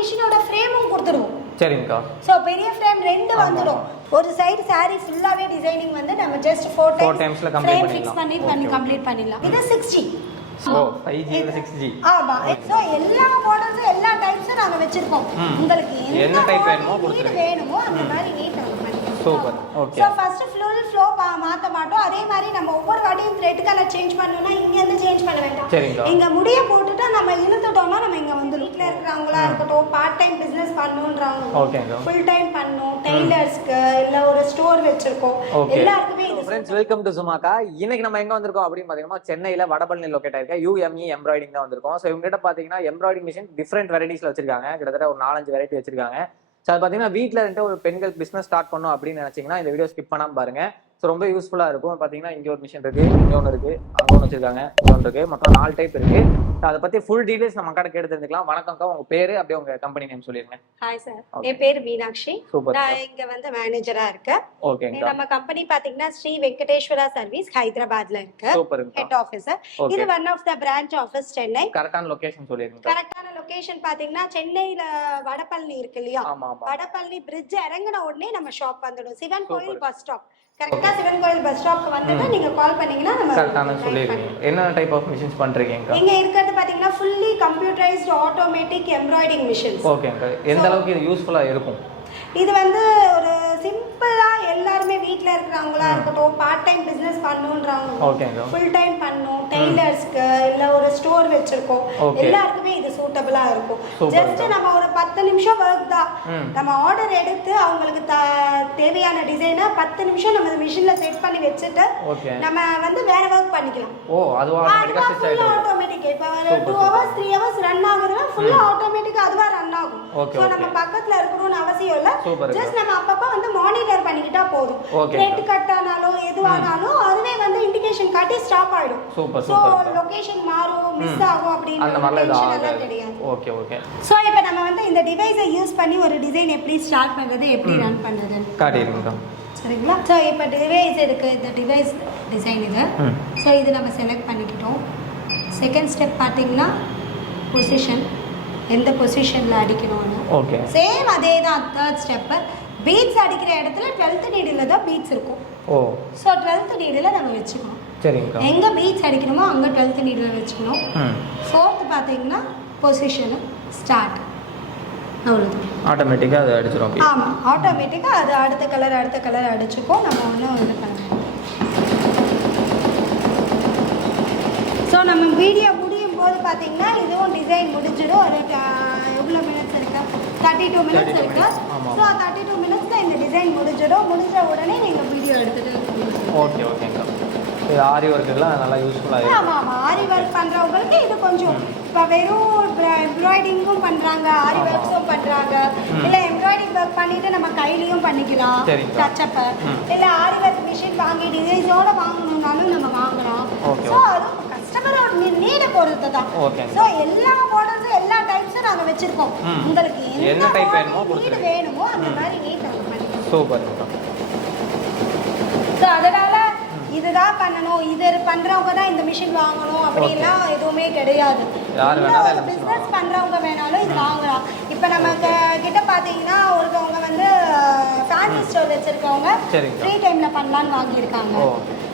மிஷினோட ஃப்ரேமும் கொடுத்துருவோம். சரிங்கக்கா. ஸோ பெரிய ஃப்ரேம் ரெண்டு வந்துடும் ஒரு சைடு saree ஃபுல்லாவே டிசைனிங் வந்து நம்ம just four complete frame fix. பண்ணி பண்ணி கம்ப்ளீட் பண்ணிடலாம். இது sixty O five G six G ஆமா. ஸோ எல்லா மாடல்ஸும் எல்லா டைப்ஸும் நாங்க வச்சிருக்கோம். உங்களுக்கு என்ன model வேணுமோ. வேணுமோ அந்த மாதிரி need Super. Okay. So first full flow மாத்த மாட்டோம். அதே மாதிரி நம்ம ஒவ்வொரு வாட்டியும் த்ரெட் கலர் சேஞ்ச் பண்ணணும்னா இங்க இருந்து சேஞ்ச் பண்ண வேண்டாம். இங்க முடிய போட்டுட்டு நம்ம இழுத்துட்டோம்னா நம்ம இங்க வந்து வீட்ல இருக்கிறவங்களா இருக்கட்டும் பார்ட் டைம் பிசினஸ் பண்ணணுன்றவங்க ஃபுல் டைம் பண்ணணும் டெய்லர்ஸ்க்கு இல்ல ஒரு ஸ்டோர் வச்சிருக்கோம். எல்லாருக்குமே ஃப்ரெண்ட்ஸ் வெல்கம் டு சுமாக்கா இன்னைக்கு நம்ம எங்க வந்திருக்கோம் அப்படின்னு பாத்தீங்கன்னா சென்னையில வடபழனி லொக்கேட் ஆயிருக்க. யூஎம்இ எம்ப்ராய்டிங் தான் வந்திருக்கோம். ஸோ இவங்க கிட்ட பாத்தீங்கன்னா எம்ப்ராய்டிங் மிஷின் டிஃப்ரெண்ட் வெரைட்டிஸ்ல வச்சிருக்காங்க. கிட்டத்தட்ட ஒரு நாலஞ்சு வெரைட்டி வச்சிருக்காங்க. ஸோ அது பாத்தீங்கன்னா வீட்ல இருந்து ஒரு பெண்கள் பிசினஸ் ஸ்டார்ட் பண்ணணும் அப்படின்னு நினைச்சீங்கன்னா இந்த வீடியோ ஸ்கிப் பண்ணாம பாருங்க. ஸோ ரொம்ப யூஸ்ஃபுல்லா இருக்கும். பாத்தீங்கன்னா இங்க ஒரு மிஷின் இருக்கு இங்க ஒன்று இருக்கு அங்க ஒன்று வச்சிருக்காங்க. இங்க ஒன்று இருக்கு மொத்தம் நாலு டைப் இருக்கு. So அதை பத்தி ஃபுல் டீடைல்ஸ் நம்ம கடை கேட்டு தெரிஞ்சுக்கலாம். வணக்கம்க்கா உங்க பேரு அப்படியே உங்க கம்பெனி நேம் சொல்லிருங்க. Hi sir. என் பேர் மீனாட்சி. சூப்பர் நான் இங்க வந்து மேனேஜரா இருக்கேன். ஓகேங்கக்கா நம்ம கம்பெனி பாத்தீங்கன்னா ஸ்ரீ வெங்கடேஸ்வரா சர்வீஸ் ஹைதராபாத்ல இருக்கு. சூப்பருங்கக்கா ஹெட் Okay. இது one of the branch office Chennai கரெக்டான லொகேஷன் சொல்லிருங்க கரெக்டான லொகேஷன் பாத்தீங்கன்னா சென்னையில வடபழனி இருக்கு இல்லையா? வடபழனி பிரிட்ஜ் இறங்கின உடனே நம்ம ஷாப் வந்துடும். சிவன். கோயில் பஸ் ஸ்டாப் கரெக்டா சிவன் கோயில் பஸ் ஸ்டாப்க்கு வந்துட்டு நீங்க கால் பண்ணீங்கன்னா நம்ம கரெக்டான சொல்லிடுவீங்க. என்ன டைப் ஆஃப் மிஷின்ஸ் பண்ணுறீங்கக்கா இங்க இருக்கிறது பாத்தீங்கன்னா fully computerised automatic embroidering machines ஓகேங்கக்கா எந்த அளவுக்கு இது யூஸ்ஃபுல்லாக இருக்கும்? இது வந்து ஒரு சிம்பிளா எல்லாருமே வீட்ல இருக்கிறவங்களா இருக்கட்டும் பார்ட் டைம் பிசினஸ் பண்ணணுன்றவங்க ஃபுல் டைம் பண்ணணும் டெய்லர்ஸ்க்கு இல்ல ஒரு ஸ்டோர் வச்சிருக்கோம். எல்லாருக்குமே இது சூட்டபிளா இருக்கும். ஜஸ்ட். நம்ம ஒரு பத்து நிமிஷம் ஒர்க் தான். நம்ம ஆர்டர் எடுத்து அவங்களுக்கு த- தேவையான டிசைனை பத்து நிமிஷம் நம்ம மிஷின்ல செட் பண்ணி வச்சுட்டு நம்ம வந்து வேற ஒர்க் பண்ணிக்கலாம். ஓ ஆட்டோமேட்டிக்காக ஆகிட்டு ஆட்டோமேட்டிக் இப்போ two. Hours three hours run ஆகுதுன்னா ஃபுல்லா ஆட்டோமேட்டிக்கா அதுவா ரன் ஆகும். ஸோ. நம்ம பக்கத்துல இருக்கணும்னு அவசியம் இல்ல. ஜஸ்ட் நம்ம அப்பப்ப வந்து மானிட்டர் பண்ணிக்கிட்டா போதும். த்ரெட் கட் ஆனாலும் எதுவானாலும் அதுவே வந்து இண்டிகேஷன் காட்டி ஸ்டாப் ஆயிடும். சூப்பர் சூப்பர் லொகேஷன் மாறும் மிஸ் ஆகும் அப்படின்னு அந்த tension எல்லாம் கிடையாது. ஓகே ஓகே ஸோ இப்போ நம்ம வந்து இந்த டிவைஸை யூஸ் பண்ணி ஒரு டிசைன் எப்படி ஸ்டார்ட் பண்றது எப்படி ரன் பண்றது? காட்டிடுங்கக்கா சரிங்களா? ஸோ இப்போ டிவைஸ் இருக்கு இந்த டிவைஸ் டிசைன் இது. ஸோ இது நம்ம செலக்ட் பண்ணிக்கிட்டோம். செகண்ட் ஸ்டெப் பார்த்தீங்கன்னா பொசிஷன் எந்த பொசிஷனில் அடிக்கணும்னு. ஓகே சேம் அதே தான் தேர்ட் ஸ்டெப்பு பீட்ஸ் அடிக்கிற இடத்துல டுவெல்த் நீடில் தான் பீட்ஸ் இருக்கும். ஓ. ஸோ டுவெல்த் நீடில் நம்ம வச்சுக்கணும். சரிங்கக்கா. எங்கே பீட்ஸ் அடிக்கணுமோ அங்கே டுவெல்த் நீடில் வச்சுக்கணும். ம். ஃபோர்த் பார்த்தீங்கன்னா பொசிஷனு ஸ்டார்ட் அவ்வளோதான் ஆட்டோமேட்டிக்காக அது அடிச்சிடும் ஆமாம் ஆட்டோமேட்டிக்காக அது அடுத்த கலர் அடுத்த கலர் அடிச்சுப்போம். நம்ம ஒன்றும் இது பண்ண ஸோ நம்ம வீடியோ முடியும் போது பார்த்தீங்கன்னா இதுவும் டிசைன் முடிஞ்சிடும். ஒரு எவ்வளோ மினிட்ஸ் இருக்கு? தேர்ட்டி டூ மினிட்ஸ் 32 இருக்கு. ஸோ தேர்ட்டி டூ மினிட்ஸில் இந்த டிசைன் முடிஞ்சிடும் முடிஞ்ச உடனே நீங்கள் வீடியோ எடுத்துகிட்டு ஓகே ஓகேங்கக்கா இது ஆரி ஒர்க்குலாம் நல்லா யூஸ்ஃபுல்லாக இருக்கும் ஆமாம் ஆமாம் ஆரி ஒர்க் பண்ணுறவங்களுக்கு இது கொஞ்சம் இப்போ வெறும் எம்ப்ராய்டிங்கும் பண்ணுறாங்க ஆரி. ஒர்க்ஸும் பண்ணுறாங்க. இல்லை எம்ப்ராய்டிங் ஒர்க் பண்ணிட்டு நம்ம கையிலையும் பண்ணிக்கலாம். டச்சப்பை. இல்லை ஆரி ஒர்க் மிஷின் வாங்கி டிசைன்ஸோட வாங்கணும்னாலும் நம்ம Okay, ஸோ அது கஸ்டமரோட நீடை பொறுத்து தான். ஸோ எல்லா மாடல்ஸும் எல்லா டைப்ஸும் நாங்கள் வச்சுருக்கோம். உங்களுக்கு என்ன model வேணுமோ கொடுத்துருங்க. வேணுமோ அந்த. மாதிரி நீட் சூப்பர்ங்கக்கா ஸோ அதனால இதுதான் பண்ணணும் இது பண்றவங்க தான் இந்த மிஷின் வாங்கணும் அப்படின்லாம் எதுவுமே கிடையாது பிஸ்னஸ் பண்றவங்க வேணாலும் இது வாங்கலாம் இப்போ நமக்கு கிட்ட பார்த்தீங்கன்னா ஒருத்தவங்க வந்து ஃபேன்சி ஸ்டோர் வச்சிருக்கவங்க. ஃப்ரீ டைம்ல பண்ணலான்னு வாங்கியிருக்காங்க.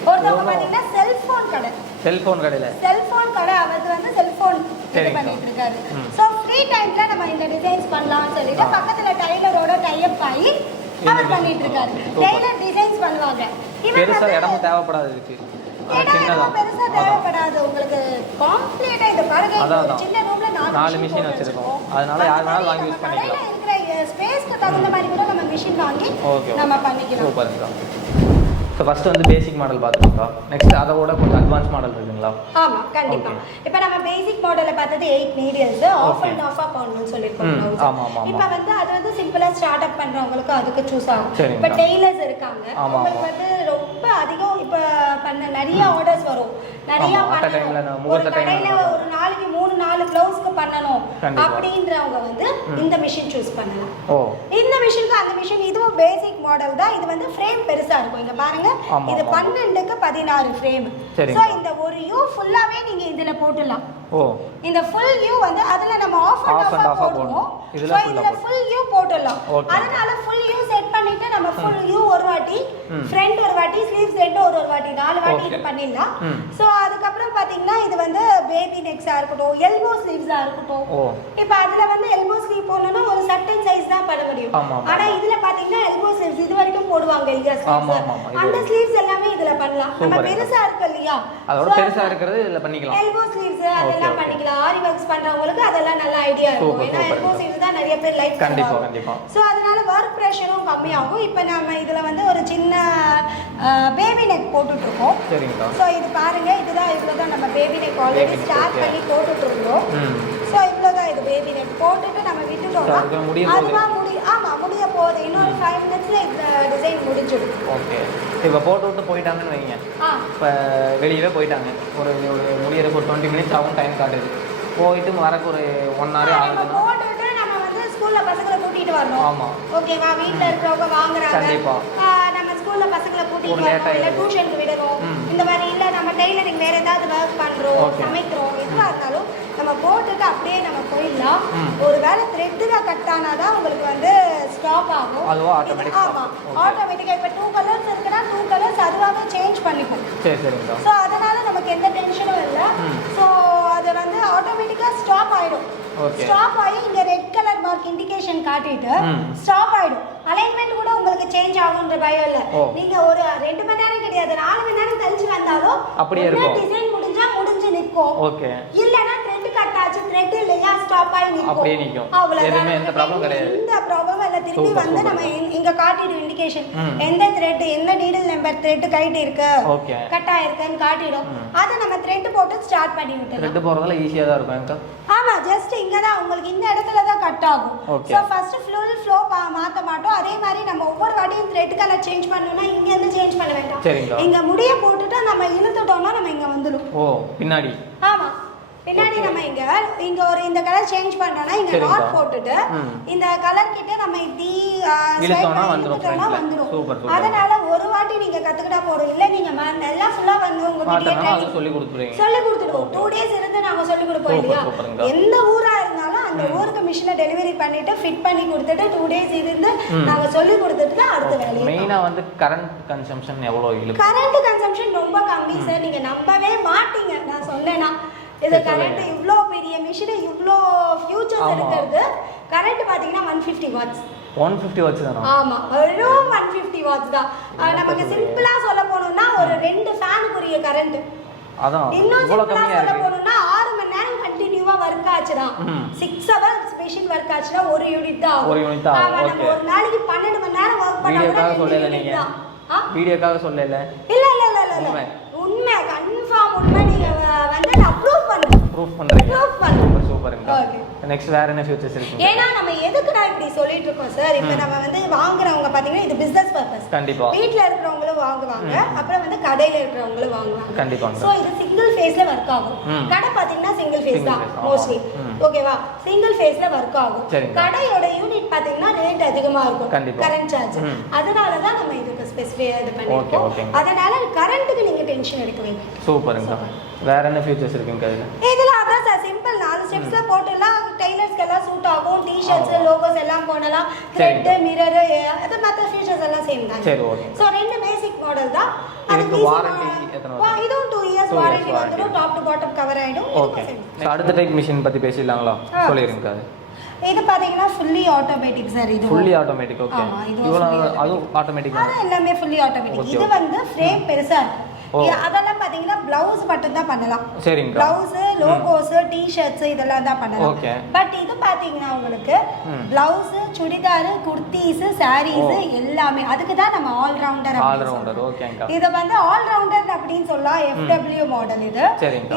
ஒருத்தவங்க எவ்வளோ? பார்த்தீங்கன்னா செல்போன் கடை செல்ஃபோன் கடையில் செல்போன் கடை அவர் வந்து செல்போன் இது. பண்ணிட்டு இருக்காரு. ஸோ ஃப்ரீ டைம்ல நம்ம இந்த டிசைன்ஸ் பண்ணலாம்னு சொல்லிட்டு. பக்கத்துல டைலரோட டைப் ஆகி அவர். பண்ணிட்டு இருக்காரு. டெய்லர் டிசைன்ஸ் பண்ணுவாங்க தேவைப்படாது இதுக்கு பெருசா தேவைப்படாது உங்களுக்கு காம்ப்ளீட்டா இந்த பாருங்க. சின்ன ரூம்ல நாலு போட்டு வச்சிருக்கோம். அதனால யார் வேணாலும் வாங்கி பண்ணிக்கலாம். இருக்கிற ஸ்பேஸ்க்கு தகுந்த மாதிரி கூட நம்ம மிஷின் வாங்கி நம்ம பண்ணிக்கலாம் ஸோ ஃபஸ்ட்டு வந்து பேசிக் மாடல் பார்த்துருக்கோம்க்கா நெக்ஸ்ட் அதோட கொஞ்சம் அட்வான்ஸ் மாடல் இருக்குங்களா ஆமா கண்டிப்பா Okay. இப்ப நம்ம பேசிக் மாடல்ல பார்த்தது எயிட் நீடியல்ஸ் ஆஃப். அண்ட் ஆஃபா பண்ணணும்னு சொல்லிருக்கோம் ம், blouse. ஆமா, ஆமா, ஆமா. இப்ப வந்து அது வந்து சிம்பிளா ஸ்டார்ட் அப் பண்றவங்களுக்கு அதுக்கு சூஸ் ஆகும். இப்ப டெய்லர்ஸ் இருக்காங்க அவங்களுக்கு. வந்து ரொம்ப அதிகம் இப்ப பண்ண நிறைய ஆர்டர்ஸ் வரும் நிறைய ஒரு கடையில ஒரு நாளைக்கு மூணு நாலு பிளவுஸ்க்கு பண்ணணும். அப்படின்றவங்க வந்து. இந்த மிஷின் சூஸ் பண்ணலாம் இந்த மிஷினுக்கு அந்த மிஷின் இதுவும் பேசிக் மாடல் தான். இது வந்து ஃப்ரேம் பெருசா இருக்கும். இங்க பாருங்க. இது. பன்னெண்டுக்கு பதினாறு ஃப்ரேம். ஸோ இந்த ஒரு யூ ஃபுல் ஃபுல்லாவே நீங்க இதுல போட்டுடலாம் ஓ இந்த ஃபுல் வியூ வந்து அதுல நம்ம ஆஃப் அண்ட் ஆஃப் off ஆ போடுவோம். இதுல ஃபுல் வியூ போட்டுடலாம். அதனால ஃபுல் வியூ செட் பண்ணிட்டு நம்ம ஃபுல் வியூ ஒரு வாட்டி. ஃப்ரண்ட் ஒரு வாட்டி ஸ்லீவ்ஸ் ரெண்டு ஒரு ஒரு வாட்டி நாலு வாட்டி இது. பண்ணிடலாம். சோ அதுக்கப்புறம் பாத்தீங்கன்னா இது வந்து பேபி நெக்ஸா இருக்கட்டும் எல்போ ஸ்லீவ்ஸா இருக்கட்டும் இப்ப அதுல வந்து எல்போ ஸ்லீவ் போடணும்னா ஒரு சர்டன் சைஸ் தான் பண்ண முடியும் ஆனா. இதுல பாத்தீங்கன்னா எல்போ ஸ்லீவ்ஸ் இது வரைக்கும் போடுவாங்க இல்லையா அந்த. ஸ்லீவ்ஸ் பண்ணலாம் நம்ம. பெருசா இருக்கு இல்லையா? அதோட பெருசா இருக்கிறது இதுல பண்ணிக்கலாம். எல்போ ஸ்லீவ்ஸ் அதெல்லாம். பண்ணிக்கலாம். ஆரி ஒர்க்ஸ் பண்றவங்களுக்கு அதெல்லாம் நல்ல ஐடியா இருக்கும். ஏன்னா. எல்போ ஸ்லீவ்ஸ் தான் நிறைய பேர் லைக் கண்டிப்பா, கண்டிப்பா. சோ அதனால ஒர்க் பிரஷரும் கம்மியாகும். இப்போ நம்ம இதுல வந்து ஒரு சின்ன பேபி நெக் போட்டுட்டு இருக்கோம் சரிங்கக்கா. சோ இது பாருங்க. இதுதான் இவ்வளவுதான் நம்ம பேபி நெக் ஆல்ரெடி ஸ்டார்ட். பண்ணி போட்டுட்டு இருந்தோம் ம். சோ இவ்வளவுதான் இது பேபி நெக் போட்டுட்டு நம்ம போகுது. அதுவா முடி ஆமா முடிய போகுது. இன்னொரு ஃபைவ் மினிட்ஸ்ல இந்த டிசைன் முடிஞ்சிடும். ஓகே இப்போ போட்டு விட்டு போயிட்டாங்கன்னு வைங்க. ஆ. இப்போ வெளியவே போயிட்டாங்க. ஒரு ஒரு முடியறதுக்கு ஒரு டுவெண்ட்டி மினிட்ஸ் ஆகும் டைம் காட்டுது போயிட்டு வரக்கு ஒரு ஒன் ஹவர் ஆகுதுன்னா? போட்டுட்டு நம்ம வந்து ஸ்கூல்ல பசங்களை கூட்டிட்டு வரணும். ஆமா. ஓகேவா வீட்ல இருக்கிறவங்க வாங்குறாங்க. கண்டிப்பா. ஆ, நம்ம ஸ்கூல்ல பசங்களை late வரணும். இல்ல. டியூஷனுக்கு விடணும். இந்த மாதிரி இல்ல நம்ம டெய்லரிங் வேற ஏதாவது ஒர்க் பண்றோம் Okay. சமைக்கிறோம் எதுவா இருந்தாலும் நம்ம போட்டுட்டு அப்படியே நம்ம போயிடலாம். ஒரு வேளை த்ரெட்டுல கட் ஆனாதான் உங்களுக்கு வந்து ஸ்டாப் ஆகும் அதுவா automatic இது- stop. ஆமா Okay. ஆட்டோமேட்டிக்கா இப்ப டூ கலர்ஸ் இருக்குன்னா டூ கலர்ஸ் அதுவாகவே சேஞ்ச் பண்ணிக்கும் ஸோ அதனால நமக்கு எந்த டென்ஷனும் இல்லை. ஸோ அது வந்து ஆட்டோமேட்டிக்காக ஸ்டாப் ஆயிடும். ஸ்டாப் ஆகி இங்க ரெட் கலர் மார்க் இண்டிகேஷன் காட்டிட்டு. ஸ்டாப் ஆயிடும் அலைன்மெண்ட் கூட உங்களுக்கு சேஞ்ச் ஆகுன்ற பயம் இல்ல. நீங்க ஒரு ரெண்டு மணி நேரம் கிடையாது நாலு மணி நேரம் கழிச்சு வந்தாலும் அப்படியே இருக்கும். டிசைன் முடிஞ்சா முடிஞ்சு நிக்கும் ஓகே இல்லனா த்ரெட் கட் ஆச்சு த்ரெட் இல்லையா ஸ்டாப் ஆகி அப்படியே. அவ்வளவுதான். எதுவுமே எந்த problem கிடையாது. எந்த ப்ராப்ளம் இல்ல திருப்பி Super, வந்து. நம்ம இங்க- காட்டிடும் இண்டிகேஷன். எந்த த்ரெட் என்ன நீடில் நம்பர் த்ரெட் கைட் இருக்கு. கட் ஆயிருக்குன்னு காட்டிடும். அதை நம்ம த்ரெட் போட்டு ஸ்டார்ட் பண்ணி விட்டுறோம் த்ரெட்டு போகிறதுல ஈஸியாக தான் இருக்கும் ஆமா ஜஸ்ட் இங்க தான் உங்களுக்கு இந்த இடத்துல தான் கட் ஆகும். சோ ஃபர்ஸ்ட் ஃபுல் ஃப்ளோ மாத்த மாட்டோம் அதே மாதிரி நம்ம ஒவ்வொரு வாட்டியும் த்ரெட் கலர் சேஞ்ச் பண்ணனும்னா இங்க இருந்து சேஞ்ச் பண்ண வேண்டாம். இங்க முடிய போட்டுட்டு நம்ம இழுத்துட்டோம்னா நம்ம இங்க வந்துடும் ஓ பின்னாடி ஆமா பின்னாடி நம்ம இங்க இங்க ஒரு இந்த கலர் சேஞ்ச் பண்றோம்னா இங்க. நாட் போட்டுட்டு. இந்த கலர் கிட்ட நம்ம இப்படி இழுத்தோம்னா பண்ணி வந்துரும். அதனால ஒரு வாட்டி நீங்க கத்துக்கிட்டா போதும். இல்ல நீங்க ம- நல்லா ஃபுல்லா வந்து உங்க அது சொல்லி கொடுத்துருவீங்க. சொல்லி கொடுத்துடுவோம் டூ டேஸ் இருந்து நாங்க சொல்லி கொடுப்போம் இல்லையா. எந்த ஊரா இருந்தாலும் அந்த ஊருக்கு மிஷினை டெலிவரி பண்ணிட்டு ஃபிட் பண்ணி கொடுத்துட்டு டூ டேஸ் இருந்து. நாங்க சொல்லி கொடுத்துட்டு அடுத்த வேலையை மெயினாக வந்து கரண்ட் கன்சம்ஷன் எவ்வளோ இழுக்கும்? கரண்ட் கன்சம்ஷன் ரொம்ப கம்மி சார் நீங்க நம்பவே மாட்டீங்க. நான் சொன்னேன்னா இது கரண்ட். இவ்ளோ பெரிய மிஷின் இவ்ளோ ஃபியூச்சர்ஸ். இருக்கிறது. கரண்ட் பாத்தீங்கன்னா one fifty watts one fifty வச்சு தானே? ஆமா. வெறும் ஒன் ஃபிஃப்டி வாட்ஸ் தான். நமக்கு சிம்பிளா சொல்ல போனோம்னா ஒரு ரெண்டு ஃபேனுக்குரிய கரண்ட் அதான். இன்னும் இவ்வளோ சிம்பிளா கம்மியாக சொல்ல போனோம்னா ஆறு மணி நேரம் கண்டினியூவா ஒர்க் ஆச்சுன்னா ம். சிக்ஸ் ஹவர்ஸ் மிஷின் ஒர்க் ஆச்சுன்னா ஒரு யூனிட் தான் ஒரு unit தான் நம்ம. ஒரு நாளைக்கு பன்னெண்டு மணி நேரம் ஒர்க் பண்ணா சொல்லல நீங்க? வீடியோக்காக சொல்லல. இல்ல இல்ல இல்ல உண்மை. உண்மை கன்ஃபார்ம் உண்மை. நீங்க நான் ப்ரூவ் பண்ணுறீங்க சூப்பர் Okay. நெக்ஸ்ட் வேற என்ன ஃபியூச்சர்ஸ் இருக்குங்க ஏன்னா நம்ம எதுக்குடா இப்படி சொல்லிட்டு இருக்கோம் சார் இப்போ. நம்ம வந்து வாங்குறவங்க பாத்தீங்கன்னா இது பிசினஸ் பர்பஸ் கண்டிப்பா வீட்ல இருக்கிறவங்களும் வாங்குவாங்க. அப்புறம் வந்து கடையில இருக்கிறவங்களும் வாங்குவாங்க கண்டிப்பாங்க. சோ இது சிங்கிள் ஃபேஸ்ல ஒர்க் ஆகும். கடை பாத்தீங்கன்னா சிங்கிள் ஃபேஸ் தான். மோஸ்ட்லி. ஓகேவா சிங்கிள் ஃபேஸ்ல ஒர்க் ஆகும். கடையோட யூனிட் பாத்தீங்கன்னா ரேட் அதிகமா இருக்கும் கண்டிப்பா. Current charge. அதனால தான் நம்ம இதுக்கு ஸ்பெசிஃபையா இது பண்ணிருக்கோம். அதனால கரண்ட்டுக்கு நீங்க டென்ஷன் எடுக்க வேண்டாம் சூப்பருங்க வேற என்ன ஃபியூச்சர்ஸ் இருக்குங்க அதில் இதுல அதான் சார் சிம்பிள் நாலு ஸ்டெப்ஸ்ல போட்டுலாம் டெய்லர்ஸ்க்கு எல்லாம் சூட் ஆகும். டிஷர்ட்ஸ். லோகோஸ் எல்லாம் போடலாம். த்ரெட் மிரர் அது மற்ற ஃபீச்சர்ஸ் எல்லாம் சேம் தான். சரி, okay. ஸோ ரெண்டு பேசிக் மாடல் தான். எத்தனை வருஷம்? இதுவும் டூ இயர்ஸ் வாரண்டி. வந்துடும் டாப் டு பாட்டம் கவர் ஆயிடும். ஓகே அடுத்த டைப் மிஷின் பற்றி பேசிடலாங்களா? ஆ. சொல்லிடுங்க அது. இது பாத்தீங்கன்னா ஃபுல்லி ஆட்டோமேட்டிக் சார் இது ஃபுல்லி ஆட்டோமேட்டிக் ஓகே ஆமா, இது இவ்வளோ fully automatic. அதுவும் ஆட்டோமேட்டிக் அது எல்லாமே ஃபுல்லி ஆட்டோமேட்டிக் இது. வந்து ஃப்ரேம் பெருசா இருக்கு. அதெல்லாம் பாத்தீங்கன்னா பிளவுஸ் மட்டும் தான் பண்ணலாம். சரிங்கக்கா பிளவுஸ் லோகோஸ் டி-ஷர்ட்ஸ் இதெல்லாம் தான் பண்ணலாம். பட் இது பாத்தீங்கன்னா உங்களுக்கு. பிளவுஸ் சுடிதார் குர்தீஸ் சாரீஸ். எல்லாமே. அதுக்கு தான் நம்ம ஆல் ரவுண்டர் ஆல் ரவுண்டர் ஓகேங்கக்கா இது வந்து ஆல் ரவுண்டர் அப்படின்னு சொல்லலாம். எஃப்டபிள்யூ மாடல் இது.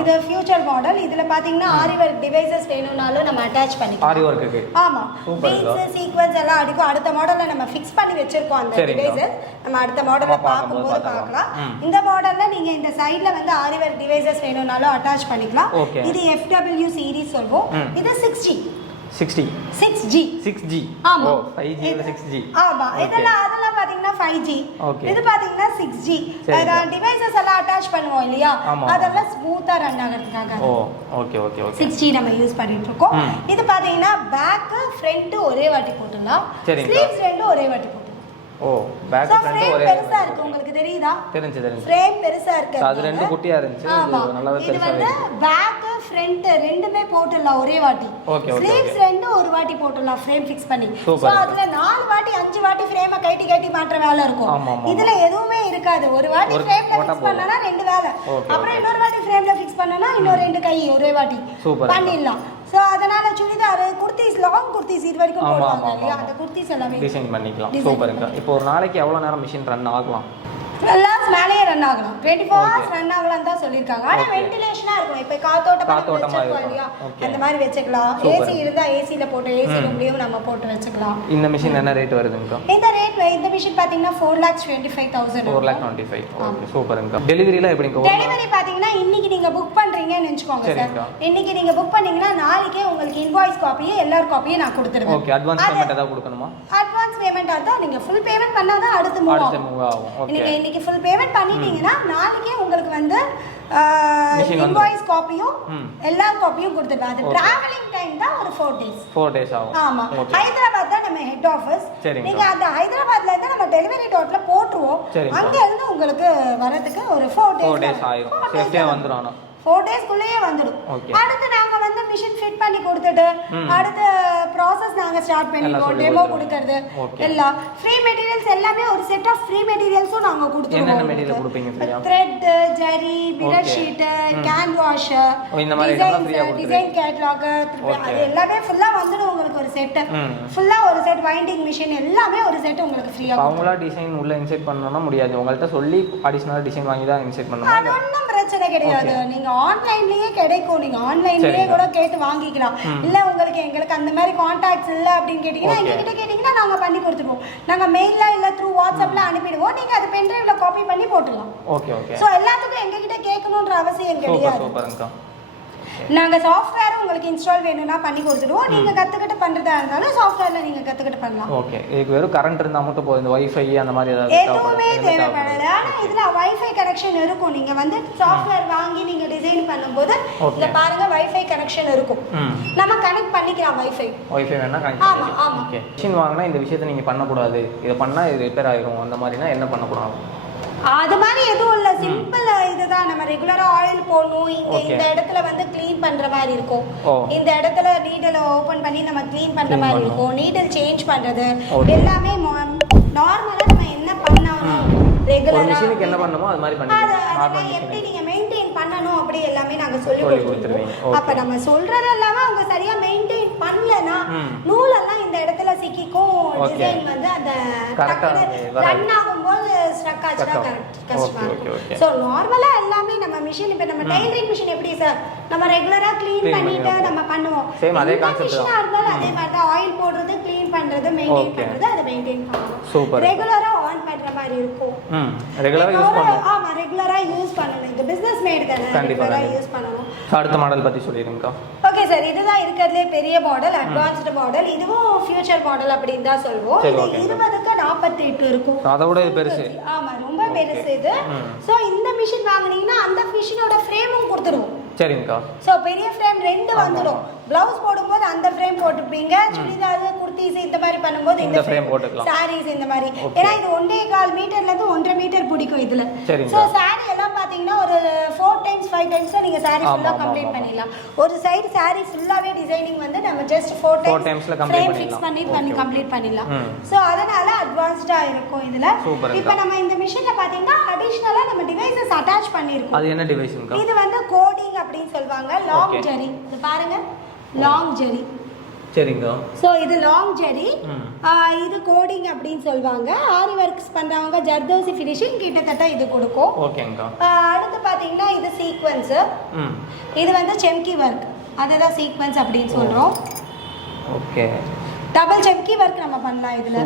இது ஃபியூச்சர் மாடல் இதுல பாத்தீங்கன்னா ஆரி ஒர்க் டிவைசஸ் வேணும்னாலும் நம்ம அட்டாச் ஆரி பண்ணிக்கலாம் ஒர்க்குக்கு ஆமா? பீட்ஸ் சீக்வன்ஸ் எல்லாம் அடிக்கும். அடுத்த மாடல்ல நம்ம ஃபிக்ஸ் பண்ணி வச்சிருக்கோம் அந்த. டிவைசஸ் நம்ம அடுத்த மாடல்ல பார்க்கும்போது பார்க்கலாம். இந்த மாடல்ல நீங்க இந்த சைடுல வந்து ஆரிவர் டிவைசஸ் வேணும்னாலும் அட்டாச் பண்ணிக்கலாம். இது எஃப்டபிள்யூ சீரிஸ் சொல்வோம். இது sixty sixty six G six G ஆமா. ஃபைவ் ஜி சிக்ஸ் ஜி ஆமா. இதெல்லாம் அதெல்லாம் பாத்தீங்கன்னா ஃபைவ் ஜி. இது பாத்தீங்கன்னா சிக்ஸ் ஜி. டிவைசஸ் எல்லாம் அட்டாச் பண்ணுவோம் இல்லையா. அதெல்லாம் ஸ்மூத்தா ரன் ஆகிறதுக்காக. ஓ okay okay okay six G நம்ம யூஸ் பண்ணிட்டு இருக்கோம். இது பாத்தீங்கன்னா பேக் ஃப்ரண்ட் ஒரே வாட்டி போட்டுடலாம். ஸ்லீவ்ஸ் ரெண்டும் ஒரே வாட்டி ஓ பேக் ஃப்ரேம் ஒரே பெருசா இருக்கு உங்களுக்கு தெரியுதா? தெரிஞ்சு தெரிஞ்சு. ஃப்ரேம் பெருசா இருக்கு அது ரெண்டு குட்டியா இருந்துச்சு. இது ஆமா. நல்லாவே இது வந்து பேக் ஃப்ரண்ட் ரெண்டுமே போட்டுடலாம் ஒரே வாட்டி. Okay, okay, sleeves. ரெண்டும் ஒரு வாட்டி போட்டுடலாம் ஃப்ரேம் ஃபிக்ஸ் பண்ணி. ஸோ அதுல நாலு வாட்டி அஞ்சு வாட்டி ஃப்ரேமை கட்டி கட்டி மாற்ற வேலை இருக்கும். இதுல எதுவுமே இருக்காது. ஒரு வாட்டி ஃப்ரேம்ல ஃபிக்ஸ். பண்ணனா ரெண்டு வேலை. அப்புறம். இன்னொரு வாட்டி ஃப்ரேம்ல ஃபிக்ஸ் பண்ணனா இன்னொரு ரெண்டு கை ஒரே வாட்டி. பண்ணிடலாம். ஸோ அதனால சுடிதார் குர்த்திஸ் லாங் குர்த்திஸ் இது வரைக்கும் போடுவாங்க இல்லையா. அந்த குர்த்திஸ் எல்லாமே டிசைன் பண்ணிக்கலாம் சூப்பருங்க. இப்போ ஒரு நாளைக்கு எவ்வளோ நேரம் மிஷின் ரன் ஆகலாம் எல்லாம் மேலேயே ரன் ஆகலாம் டுவெண்ட்டி ஃபோர். ஹவர்ஸ் ரன் ஆகலாம் தான் சொல்லியிருக்காங்க. ஆனால் Okay. வென்டிலேஷனா இருக்கும் இப்போ காத்தோட்டமா காத்தோட்டமா வச்சிருக்கோம் இருக்கும். இல்லையா. அந்த மாதிரி வச்சுக்கலாம். ஏசி இருந்தா ஏசில போட்டு ஏசி. ரூம்லயும் நம்ம போட்டு வச்சுக்கலாம். இந்த மிஷின் என்ன ரேட் வருதுங்கக்கா? இந்த ரேட் இந்த மிஷின் பாத்தீங்கன்னா four lakhs twenty five thousand four lakh twenty five okay சூப்பருங்கக்கா டெலிவரிலாம் எப்படிங்க டெலிவரி பாத்தீங்கன்னா இன்னைக்கு நீங்க புக் பண்றீங்கன்னு வச்சுக்கோங்க சார். இன்னைக்கு நீங்க புக் பண்ணீங்கன்னா நாளைக்கே உங்களுக்கு இன்வாய்ஸ் காப்பியும் எல்லார் காப்பியும் நான் கொடுத்துருவேன். ஓகே அட்வான்ஸ் பேமெண்ட் ஏதாவது கொடுக்கணுமா? அட்வான்ஸ் பேமெண்ட் இருந்தால் நீங்க ஃபுல் பேமெண்ட் அடுத்து மூவ் அடுத்து மூவ் ஆகும். இன்னைக்கு ஃபுல் பேமெண்ட் பண்ணிட்டீங்கன்னா நாளைக்கே உங்களுக்கு வந்து வந்துரும். இன்வாய்ஸ் காப்பியும். எல்லா காப்பியும் கொடுத்துருவேன் அது. டிராவலிங் டைம் தான் ஒரு ஃபோர் டேஸ் ஃபோர் டேஸ் ஆகும் ஆமா ஹைதராபாத் தான் நம்ம ஹெட் ஆஃபீஸ். நீங்க அந்த ஹைதராபாத்ல இருந்து நம்ம டெலிவரி டோட்ல போட்டுருவோம். அங்க இருந்து உங்களுக்கு வரதுக்கு ஒரு ஃபோர் டேஸ் சேஃப்டியாக வந்துடும் ஆனால் ஃபோர் டேஸ்க்குள்ளேயே வந்துடும். அடுத்து நாங்க வந்து மிஷின் ஃபிட் பண்ணி கொடுத்துட்டு. அடுத்த ப்ராசஸ் நாங்க ஸ்டார்ட் பண்ணிடுவோம் டெமோ கொடுத்துருவோம். கொடுக்கறது. எல்லாம் ஃப்ரீ மெட்டீரியல்ஸ் எல்லாமே ஒரு செட் ஆஃப் ஃப்ரீ மெட்டீரியல்ஸும் நாங்க ஆ? Thread zari mirror. Sheet. Canvas. Design catalogue. அது எல்லாமே ஃபுல்லா வந்துடும் உங்களுக்கு ஒரு செட். ஃபுல்லா ஒரு செட் வைண்டிங் மிஷின் எல்லாமே ஒரு செட் உங்களுக்கு ஃப்ரீயா அவங்களா டிசைன் உள்ள இன்செர்ட் பண்ணணும்னா முடியாது உங்கள்கிட்ட சொல்லி அடிஷனல் டிசைன் வாங்கி தான் இன்செர்ட் அது பண்ணணும் ஒன்றும் பிரச்சனை கிடையாது நீங்க ஆன்லைன்லயே கிடைக்கும் நீங்க ஆன்லைன்லயே. கூட கேட்டு வாங்கிக்கலாம். இல்ல உங்களுக்கு எங்களுக்கு அந்த மாதிரி கான்டாக்ட்ஸ் இல்ல அப்படின்னு கேட்டீங்கன்னா Okay. எங்க கிட்ட கேட்டீங்கன்னா நாங்க பண்ணி கொடுத்துருவோம். நாங்க மெயில்ல இல்ல த்ரூ வாட்ஸ்அப்ல அனுப்பிடுவோம். நீங்க அது பென்ட்ரைவ்ல காப்பி பண்ணி போட்டுடலாம் ஓகே ஓகே சோ எல்லாத்துக்கும் எங்க கிட்ட கேட்கணுன்ற அவசியம் கிடையாது. சூப்பருங்கக்கா நாங்க சாஃப்ட்வேர் உங்களுக்கு இன்ஸ்டால் வேணும்னா பண்ணி கொடுத்துடுவோம். நீங்க கத்துக்கிட்டு பண்றதா இருந்தாலும் சாஃப்ட்வேர்ல நீங்க கத்துக்கிட்டு பண்ணலாம். ஓகே இதுக்கு வெறும் கரண்ட் இருந்தால் மட்டும் போதும். இந்த ஒய்ஃபை அந்த மாதிரி ஏதாவது எதுவுமே தேவைப்படாது. ஆனா இதுல வைஃபை கனெக்ஷன் இருக்கும். நீங்க வந்து சாஃப்ட்வேர் வாங்கி நீங்க டிசைன் பண்ணும்போது. இங்க பாருங்க வைஃபை கனெக்ஷன் இருக்கும். நம்ம கனெக்ட் பண்ணிக்கலாம் வைஃபை ஒய்ஃபை வேணா கனெக்ட் ஆமா, பண்ணிக்கலாம். ஆமா. ஓகே மிஷின் வாங்கினா இந்த விஷயத்தை நீங்கள் பண்ணக்கூடாது. இதை பண்ணால் இது ரிப்பேர் ஆகிரும் அந்த மாதிரினா என்ன பண்ணக்கூடாது? அது மாதிரி எதுவும் இல்ல சிம்பிள் இதுதான் நம்ம ரெகுலரா ஆயில் போடணும் இங்க. இந்த இடத்துல வந்து க்ளீன் பண்ற மாதிரி இருக்கும். இந்த இடத்துல நீடல் ஓபன் பண்ணி நம்ம க்ளீன் பண்ற மாதிரி. இருக்கும் நீடல் சேஞ்ச் பண்றது. எல்லாமே நார்மலா நம்ம என்ன பண்ணணும் ரெகுலரா மிஷினுக்கு என்ன பண்ணணுமோ அது மாதிரி அதெல்லாம் எப்படி நீங்க மெயின்டைன் பண்ணணும் அப்படி எல்லாமே நாங்க சொல்லி கொடுத்துருவோம். அப்ப நம்ம சொல்றது எல்லாமே அவங்க சரியா மெயின்டைன் பண்ணலனா. நூலெல்லாம் இந்த இடத்துல சிக்கிக்கும். டிசைன் வந்து அந்த. ரன் ஆகும்போது ஸ்ட்ரக் ஆச்சுன்னா கஷ்டமா. இருக்கும். ஸோ நார்மலா எல்லாமே நம்ம மிஷின் இப்போ நம்ம டைலரிங் மிஷின் எப்படி சார் நம்ம ரெகுலரா க்ளீன் பண்ணிட்டு பண்ணி நம்ம பண்ணுவோம். Same அதே எந்த concept மிஷினா தான். இருந்தாலும் அதே மாதிரி தான். ஆயில் போடுறது க்ளீன் பண்றது மெயின்டைன். பண்றது அதை மெயின்டைன் பண்ணணும். Super. ரெகுலரா ஆன் பண்ற மாதிரி இருக்கும். ரெகுலராக யூஸ் பண்ணணும். ஆமா ரெகுலரா யூஸ் பண்ணணும். இந்த பிசினஸ் மேட் தானே. கண்டிப்பா, ரெகுலரா கண்டிப்பா. யூஸ் பண்ணணும். அடுத்த மாடல் பற்றி சொல்லிடுங்கக்கா. ஓகே சார் இதுதான் இருக்கிறதுலே பெரிய மாடல் அட்வான்ஸ்டு மாடல் இதுவும் ஃபியூச்சர் மாடல் அப்படின்னு தான் சொல்லுவோம் இது okay. நாற்பத்தி எட்டு இருக்கும். அதை விட இது பெருசு. ஆமா ரொம்ப பெருசு இது. சோ இந்த மிஷின் வாங்குனீங்கன்னா அந்த மிஷினோட ஃப்ரேமும் கொடுத்துருவோம் சரிங்கக்கா. சோ பெரிய ஃப்ரேம் ரெண்டு வந்துடும் பிளவுஸ் போடும்போது அந்த ஃப்ரேம் போட்டுப்பீங்க. சுடிதார் குர்த்திஸ் இந்த மாதிரி பண்ணும்போது இந்த ஃப்ரேம் போட்டுக்கலாம். சாரீஸ் இந்த மாதிரி. ஏன்னா இது ஒன்றே கால் மீட்டர்ல இருந்து ஒன்றரை மீட்டர் பிடிக்கும் இதுல. சோ சாரி எல்லாம் பாத்தீங்கன்னா ஒரு ஃபோர் டைம்ஸ் ஃபைவ் டைம்ஸ்ல நீங்க சாரி ஆமா, ஃபுல்லா ஆமா, கம்ப்ளீட். பண்ணிடலாம் ஒரு சைடு சாரி ஃபுல்லாவே டிசைனிங் வந்து நம்ம just four times frame. Fix பண்ணி பண்ணி. கம்ப்ளீட் பண்ணிடலாம். சோ அதனால அட்வான்ஸ்டா இருக்கும் இதுல இப்போ. நம்ம இந்த மிஷின்ல பாத்தீங்கன்னா அடிஷனலா நம்ம டிவைசஸ் அட்டாச் பண்ணிருக்கோம் அது என்ன டிவைஸுங்கக்கா இது வந்து கோடிங் அப்படின்னு சொல்லுவாங்க லாங். ஜெரி இது பாருங்க லாங் ஜெரி சரிங்கக்கா ஸோ இது லாங் ஜெரி இது கோடிங் அப்படின்னு சொல்லுவாங்க ஆரி ஒர்க்ஸ் பண்றவங்க ஜர்தோசி ஃபினிஷிங் கிட்டத்தட்ட இது கொடுக்கும். ஓகேங்கக்கா ஆஹ் அடுத்து பாத்தீங்கன்னா இது சீக்வன்ஸு ம். இது வந்து செம்கி ஒர்க் அதுதான் சீக்வன்ஸ் அப்படின்னு சொல்றோம். ஓகே. டபுள் செம்கி ஒர்க் நம்ம பண்ணலாம் இதுல.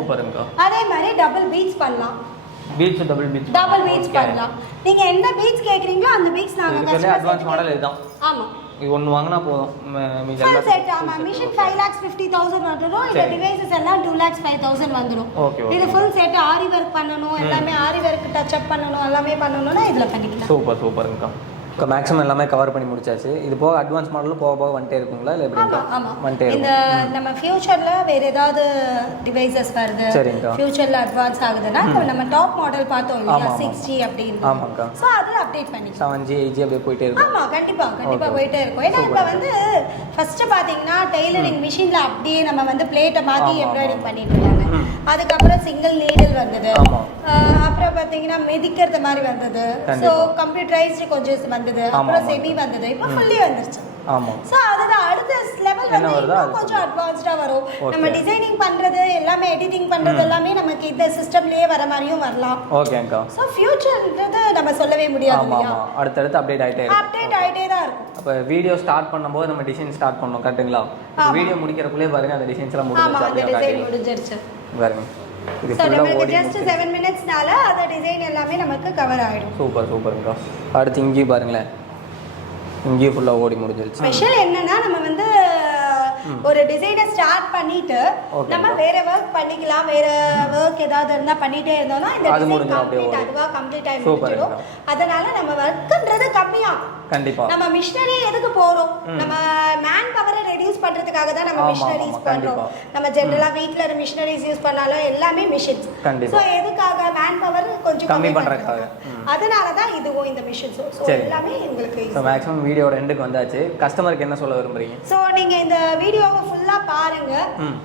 அதே மாதிரி டபுள் பீட்ஸ் பண்ணலாம். Beads double beads double beads பண்ணலாம். நீங்க எந்த பீட்ஸ் கேக்குறீங்களோ அந்த பீட்ஸ் நாங்க இருக்கிறதுலே அட்வான்ஸ் மாடல் இதுதான். ஆமா. இது ஒன்று வாங்கினா போதும். Set machine five lakhs fifty thousand வந்துடும் இந்த. டிவைசஸ் எல்லாம் டூ லேக்ஸ் ஃபைவ் தௌசண்ட் வந்துடும் ஓகே இது ஃபுல் செட் ஆரி ஒர்க் பண்ணணும் எல்லாமே ஆரி ஒர்க் டச் அப் பண்ணணும் எல்லாமே பண்ணணும்னா இதுல பண்ணிக்கலாம். சூப்பர் சூப்பருங்கக்கா இப்போ மேக்ஸிமம் எல்லாமே கவர் பண்ணி முடிச்சாச்சு. இது போக அட்வான்ஸ் மாடலும் போக போக வந்துட்டே இருக்குங்களா? இல்லை ஆமா வந்துட்டே இந்த நம்ம ஃபியூச்சர்ல வேற ஏதாவது டிவைசஸ் வருது. ஃபியூச்சர்ல அட்வான்ஸ் ஆகுதுன்னா நம்ம டாப் மாடல் பார்த்தோம் இல்லையா. சிக்ஸ் ஜி அப்படின்னு ஆமாங்க்கா ஸோ அது அப்டேட் பண்ணிக்கலாம். செவன் ஜி எயிட் ஜி அப்படியே போயிட்டே இருக்கும். ஆமா கண்டிப்பா கண்டிப்பா Okay. போயிட்டே இருக்கும். ஏன்னா. இப்ப வந்து ஃபர்ஸ்ட் பாத்தீங்கன்னா டெய்லரிங் மிஷின்ல அப்படியே நம்ம வந்து பிளேட்டை ஆமா, எம்ப்ராய்டிங். பண்ணிட்டு இருந்தாங்க ம். அதுக்கப்புறம் சிங்கிள் நீடில் வந்தது. அப்புறம் பாத்தீங்கன்னா மெதிக்கிறது மாதிரி வந்தது. ஸோ. கம்ப்யூட்டரைஸ்டு கொஞ்சம் வந்தது. அப்புறம். செமி வந்தது. இப்போ ஃபுல்லி வந்துருச்சு. ஆமாம் ஸோ அதுதான் அடுத்த லெவல் என்ன வந்து வருதோ இன்னும் அது கொஞ்சம் அட்வான்ஸ்டா வரும். நம்ம டிசைனிங் பண்றது எல்லாமே எடிட்டிங் பண்றது எல்லாமே நமக்கு இந்த சிஸ்டம்லயே வர மாதிரியும் வரலாம். ஓகேங்க்கா ஸோ ஃபியூச்சர்ன்றது நம்ம சொல்லவே முடியாது ஆமாம் அடுத்தடுத்து அப்டேட் ஆகிட்டே அப்டேட் ஆயிட்டே தான் இருக்கும். அப்போ வீடியோ ஸ்டார்ட் பண்ணும்போது நம்ம டிசைன் ஸ்டார்ட் பண்ணோம் கரெக்ட்டுங்களா. வீடியோ முடிக்கிறக்குள்ளே பாருங்க அந்த டிசைன்ஸ் எல்லாம் ஆமா முடிஞ்சிருச்சு முடிஞ்சிருச்சு. பாருங்க. இது ஃபுல்லாக ஜஸ்ட் செவன் மினிட்ஸ்னால அந்த டிசைன் எல்லாமே நமக்கு கவர் ஆயிடும். சூப்பர் சூப்பருங்கக்கா அடுத்து இங்கேயும் பாருங்களேன். இங்கேயும் ஃபுல்லாக ஓடி முடிஞ்சிருச்சு. ஸ்பெஷல் என்னன்னா நம்ம வந்து ஒரு டிசைனை ஸ்டார்ட் பண்ணிட்டு. நம்ம வேற ஒர்க் பண்ணிக்கலாம். வேற ஒர்க் ஏதாவது இருந்தா பண்ணிட்டே இருந்தோம்னா இந்த டிசைன் கம்ப்ளீட். அதுவா கம்ப்ளீட் ஆகி முடிஞ்சிடும். அதனால நம்ம ஒர்க்குன்றது கம்மியாகும். கண்டிப்பாக நம்ம மிஷினரி எதுக்கு போறோம்? நம்ம மேன் பவரை ரெடியூஸ் பண்றதுக்காக தான் நம்ம மிஷினரிஸ் பண்றோம் கண்டிப்பா. நம்ம ஜென்ரலா வீட்ல இருக்க மிஷினரிஸ் யூஸ் பண்ணாலும் எல்லாமே மிஷின்ஸ் கண்டிப்பா. சோ எதுக்காக மேன் பவர் கொஞ்சம் கம்மி பண்றதுக்காக. அதனால தான் இதுவும் இந்த மிஷின்ஸ் சோ. எல்லாமே உங்களுக்கு ஸோ மேக்ஸிமம் வீடியோட எண்டுக்கு வந்தாச்சு. கஸ்டமருக்கு என்ன சொல்ல விரும்புறீங்க? ஸோ நீங்க இந்த வீடியோவை ஃபுல்லா பாருங்க.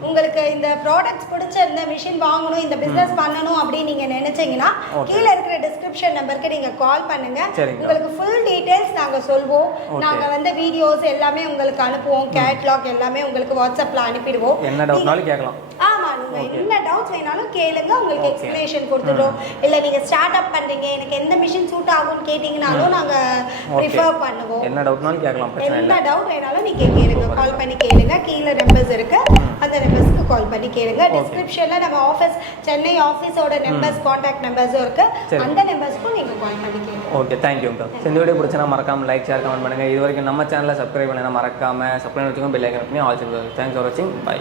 உங்களுக்கு இந்த ப்ராடக்ட்ஸ் பிடிச்சிருந்த மிஷின் வாங்கணும் இந்த பிசினஸ் பண்ணணும் அப்படின்னு நீங்க நினைச்சீங்கன்னா. கீழே இருக்கிற டிஸ்கிரிப்ஷன் நம்பருக்கு நீங்க கால் பண்ணுங்க. உங்களுக்கு ஃபுல் டீடைல்ஸ் நாங்க சொல்வோம். நாங்க வந்து வீடியோஸ் எல்லாமே உங்களுக்கு அனுப்புவோம் கேட்லாக் எல்லாமே உங்களுக்கு வாட்ஸ்அப்ல அனுப்பிடுவோம் என்ன டவுட்னாலும் கேட்கலாம் Okay. என்ன டவுட்ஸ் வேணாலும் கேளுங்க உங்களுக்கு. எக்ஸ்பிளேஷன் கொடுத்துடுறோம். இல்ல நீங்க ஸ்டார்ட் அப் பண்றீங்க எனக்கு எந்த மிஷின் சூட் ஆகும்னு கேட்டீங்கனாலும் நாங்க. ப்ரிஃபர் பண்ணுவோம். என்ன டவுட்னாலும் கேட்கலாம் பிரச்சனை என்ன டவுட் வேணாலும் நீங்க கேளுங்க கால் பண்ணி கேளுங்க. கீழே நம்பர்ஸ் இருக்கு. அந்த நம்பர்ஸ்க்கு கால் பண்ணி கேளுங்க. டிஸ்கிரிப்ஷன்ல நம்ம ஆஃபீஸ் சென்னை ஆஃபீஸோட நம்பர்ஸ் காண்டாக்ட் நம்பர்ஸும் இருக்கு. அந்த நம்பர்ஸ்க்கும் நீங்க கால் பண்ணி கேளுங்க. ஓகே தேங்க்யூங்கக்கா இந்த வீடியோ பிடிச்சனா மறக்காம லைக் ஷேர் கமெண்ட் பண்ணுங்க. இது வரைக்கும் நம்ம சேனலை சப்ஸ்கிரைப் பண்ணலாம் மறக்காம சப்ஸ்கிரைப் வச்சுக்கோங்க பெல் ஐக்கன் பண்ணி ஆல் தேங்க்ஸ் ஃபார் வாட்சிங் பை